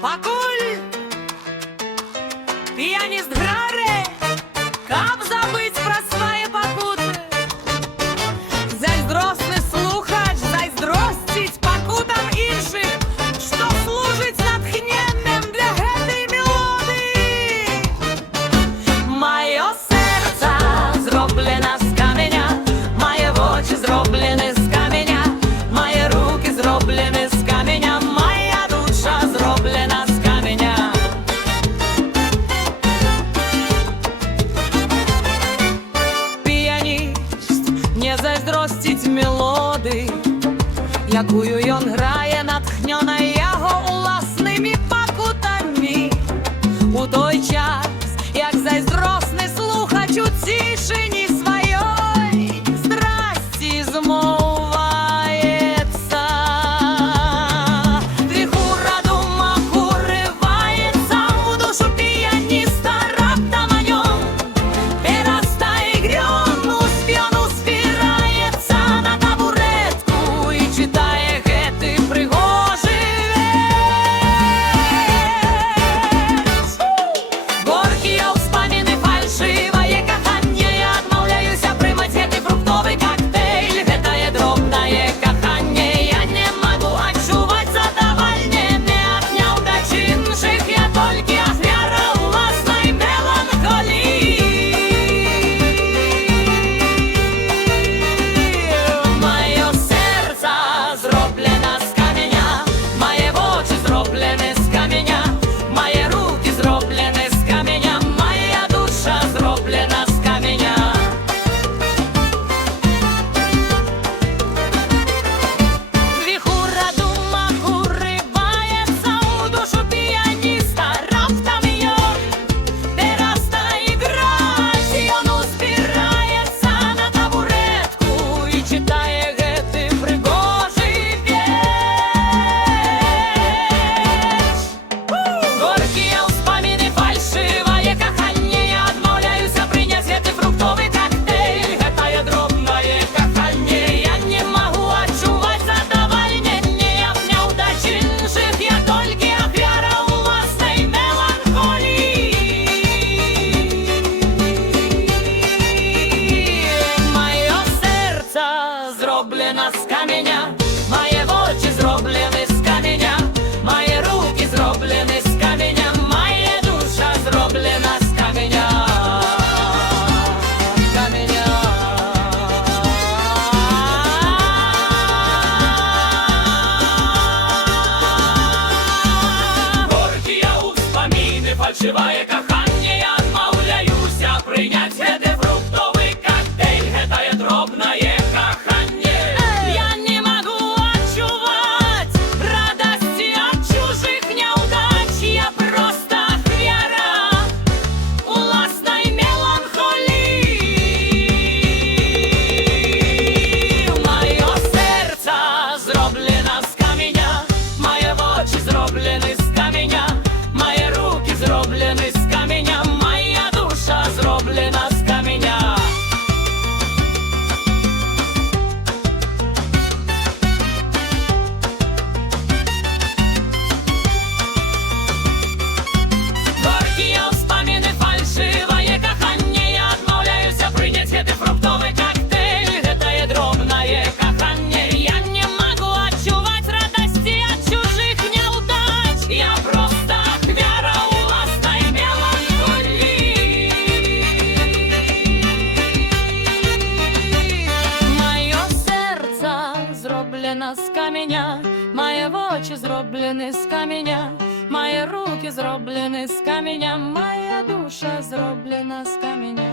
Покуль піяніст граре, каб забыть про свої покути. Зайздросний слухач зайздростить покутам інших, що служить натхненням для гэтай мелодії. Моє серце зроблено з каменя, мої очі зроблені з каменя, мої руки зроблені з каменя, моя душа зроблена з каменя. Піяніст не зайздростить мелодії, якую ён грає, натхнена яго уласними покутами. У той час, як зайздросний слухач у тишині своєї страсті змовається. Вихура думок уривається у душу піяніста, раптом о ньом перестає грьон, успіон спирається на табуретку і читає гэты пригожий вірш. Горькие успомины, фальшивое каханье, я отмовляюся приймать гэты фруктовый коктейль. Гэтае дробнае каханье, я не могу адчуваць задавальнення ад няўдач іншых, я толькі ахвяра ўласнай меланхоліі. Маё сэрца зроблена з каменя, мае вочы зроблены з каменя, мае руки зроблены з каменя, моя душа зроблена з каменя. Вихура думок уривається у душу піяніста, раптом ён перестає граць, ён узбірається на табуретку і читає гэты пригожий вірш. Горькие успомины, фальшивое каханье, я отмовляюся прийняць гэты фруктовый коктейль. Гэтае дробнае каханье, я не могу адчуваць задавальнення ад няўдач іншых, я толькі ахвяра ўласнай меланхоліі. Маё сэрца зроблена з каменя, мае вочы зроблены з каменя, мае руки зроблены з каменя, моя душа зроблена з каменя. Каменя. Горькие успомины, фальшивое каханье, я адмаўляюся прыняць гэты фруктовый коктейль. Гэтае дробнае каханье, я не могу адчуваць радасці ад чужых няўдач, я проста ахвяра уласнай меланхоліі. Маё сэрца зроблена з каменя, мае вочы зроблены з каменя, мае руки зроблены з каменя, моя душа зроблена з каменя. Горькие успомины, фальшивое каханье, я адмаўляюся прийняць гэты фруктовый коктейль. Гэтае дробнае каханье, я не могу адчуваць радасці ад чужых няўдач, я проста ахвяра ўласнай меланхоліі. Маё сэрца зроблена з каменя, мае вочы зроблены з каменя, мае руки зроблены з каменя, моя душа зроблена з каменя.